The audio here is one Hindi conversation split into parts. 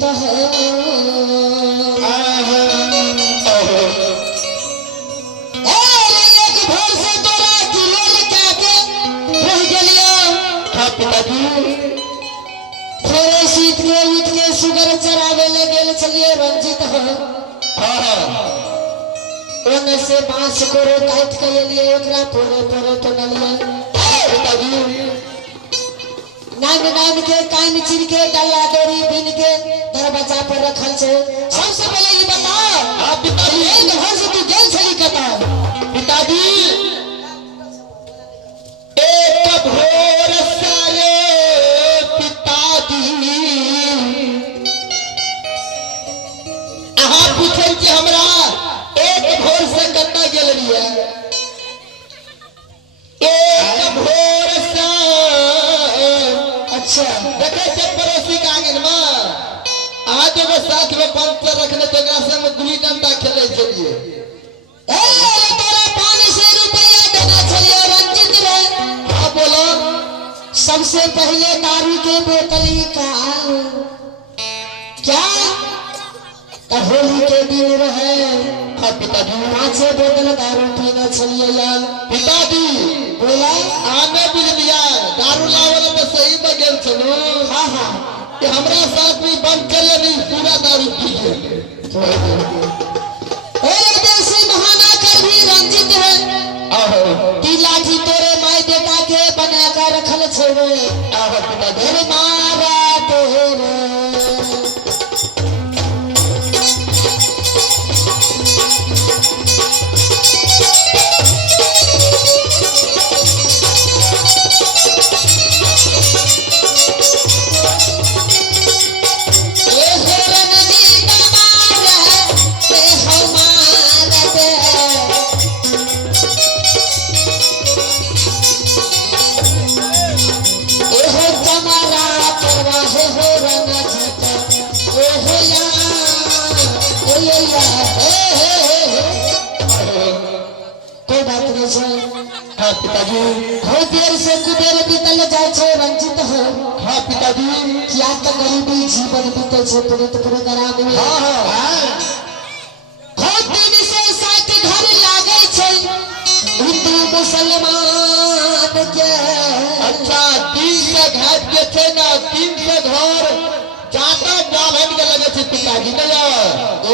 रंजित हो एक भोर से तोरा किलो लेके आके रह गेलियो पिताजी थोड़े शीत के उठ के सुगर चरावे ले गेल चलिए रंजित हो ओने से बांस को काट के लिए ओकरा पोरे पोरे तो नलिए पिताजी नाग नाग के कान चिर के डल्ला डोरी बिन के दरवाजा पर रखल छे सबसे पहले ये बता पिताजी एक घर से तू गेल छली कता पिताजी एक भोर सारे पिताजी अहाँ पूछे कि हमरा एक भोर से कतना गेल रहिए एक भोर से अच्छा देखे थे पड़ोसी के आंगन में आज एगो साथ में पंच रखने तो एकरा से हम गुल्ली डंडा खेले छलिए ए तोरा 500 रुपया देना छलिए रंजित रे हां बोलो सबसे पहले दारू के बोतल निकाल क्या होली के दिन रहे हां पिताजी 5 बोतल दारू पीना छलिए यार पिताजी बोला आने बिल लिया दारू लावल तो सही बगेल चलो हाँ हाँ कि हमरा साथ भी बंद करे नहीं पूरा दारू पीए एक देसी बहाना कर भी रंजित है आहो की लाठी तोरे माई बेटा के बना कर रखल छे आहो पिताजी तेरे मारा तेरे हाँ पिताजी बहुत देर से कुबेर बीतल जाए छे रंजित हो हाँ पिताजी क्या तो गरीबी जीवन बीते छे पुनित प्रोग्राम में हाँ बहुत दिन से साथ घर लागे छे हिंदू मुसलमान के अच्छा 300 घाट के छे ना 300 घर जाता ब्राह्मण के लगे छे पिताजी ने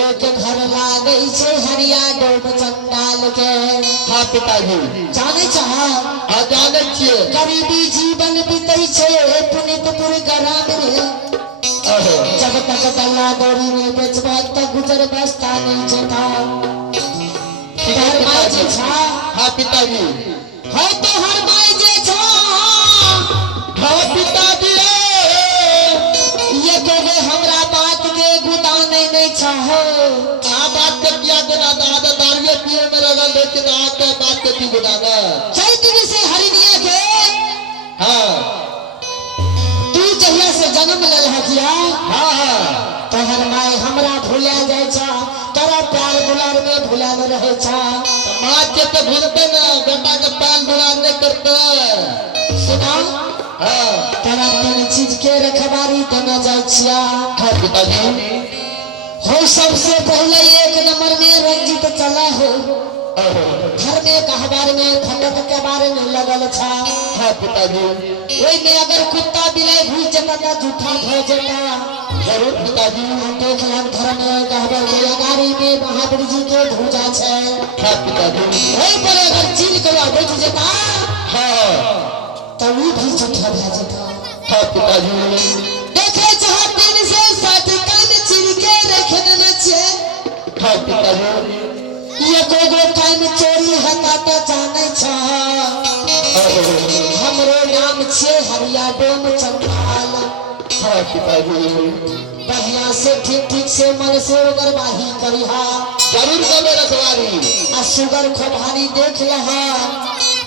एक घर लागे छे हरिया डोब चंडाल के हाँ पिताजी जाने चाह हाँ जाने छिए गरीबी जीवन बीते छे पुनित प्रोग्राम में जब तक डल्ला दौड़ी में बेचबा तक गुजर बसता नहीं चेता हर माई जे छा हाँ पिताजी है तो हर माई जे छा हाँ पिताजी ये कोगे हमरा बात के गुदाने नहीं चाहो आ बात के किया गुना दादा दारू पिए में लगल देख के आके बात के की गुदाना चैतन्य से हरिनिया के हाँ तू जहिया से जन्म लेल हकिया हाँ हाँ तो हर माई हमरा भूला जाय छा तोरा प्यार दुलार में भूला न रहे छा माँ के तो भूलते ना बेटा के पान दुलार नहीं करते सुना हाँ तोरा तीन चीज के रखबारी तो न जाय छिया हाँ पिताजी हो सबसे पहले एक नंबर में रंजित चला हो घर में कहबार में खंडक के बारे में लगल छा हाँ पिताजी ओई में अगर कुत्ता बिलाई घुस जाता तो झूठा हो जाता जरूर पिताजी देख लन घर में कहबर में अगारी में महावीर जी के ध्वजा छे हाँ पिताजी ओई पर अगर चील के बैठ जाता हाँ तो वो भी झूठा हो जाता हाँ पिताजी देखे चाह दिन से साथ कान चिर के रखन न छे हाँ पिताजी ये कोगो कान चोरी हता तो जाने छा हमरो नाम छे हरिया डोम चंडाल हाँ पिताजी बढ़िया से ठीक से मन से उगरवाही करिहा जरूर कबे रखवारी आ सुगर खोभारी देख लहा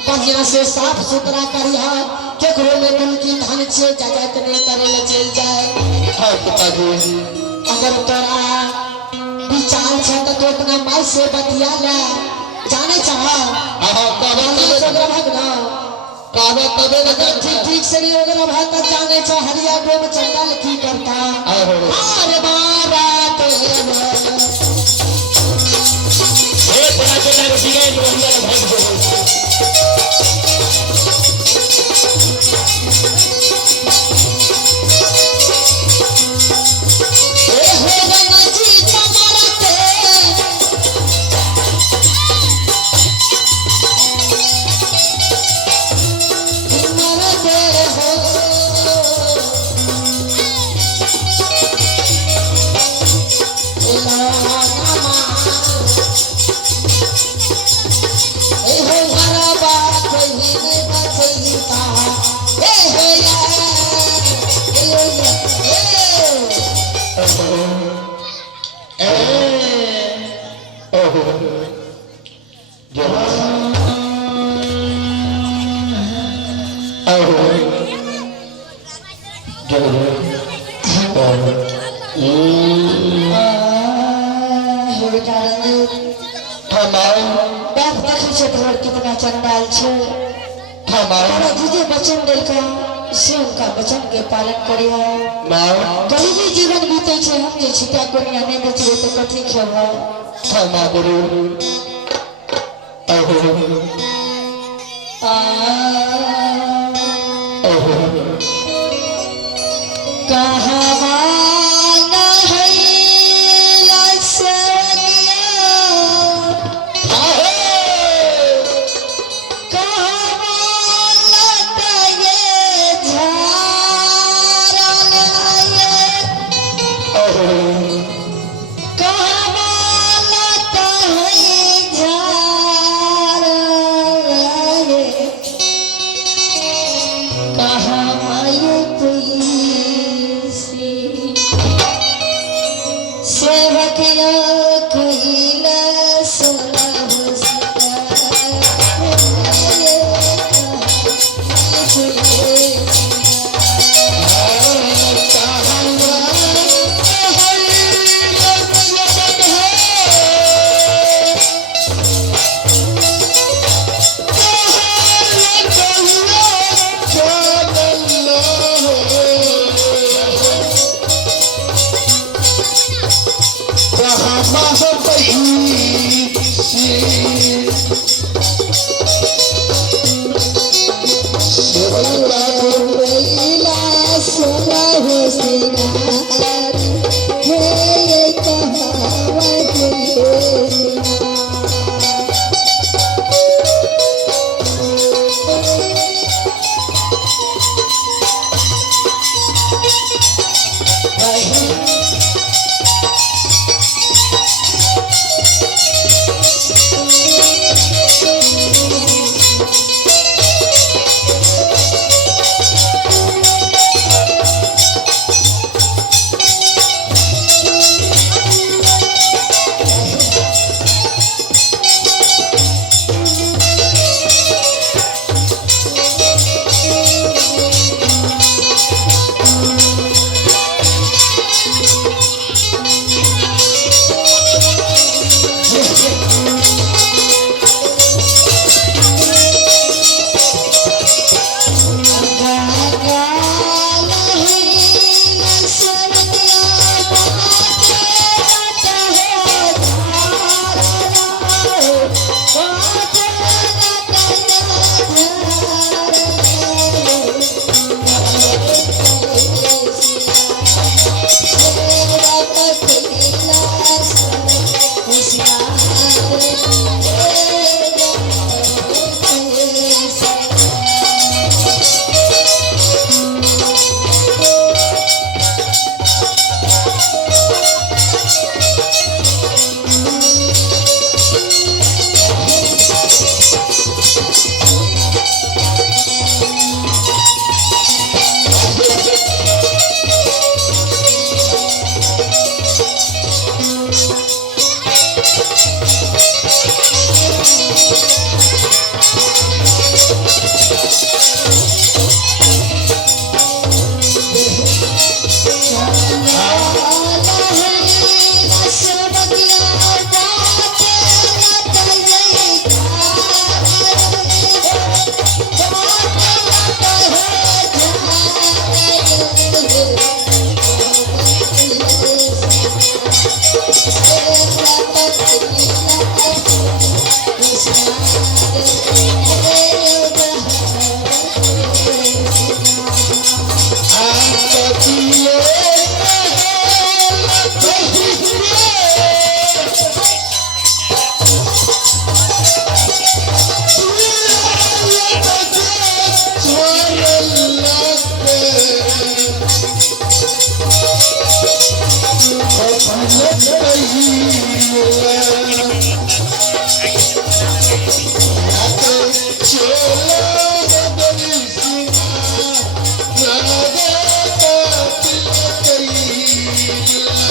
बढ़िया से साफ सुथरा करिहा केकरो में दिल की धन छे जगत ने करे ले चल जाए हाँ पिताजी अगर तोरा विचार छे तो अपना माई से बतिया ले जाने चाह हाँ कहबे भगना तबे ठीक से नहीं होगा भात जाने छो हरिया डोम चंडाल की करता आहो अरे एक बढ़िया भेज दो ए हो रना जी तुम्हारा ते तुम्हारा ते हो इलाना ए हो हरा बात ही नहीं बचीता ए हो यार कितना चंडाल छे हमारा तुझे वचन देलका से उनका वचन के पालन करियो गरीबी जीवन बीते छे हम जे छिटा कोनिया नहीं बेचबे तो कथी खेबो कहवा रे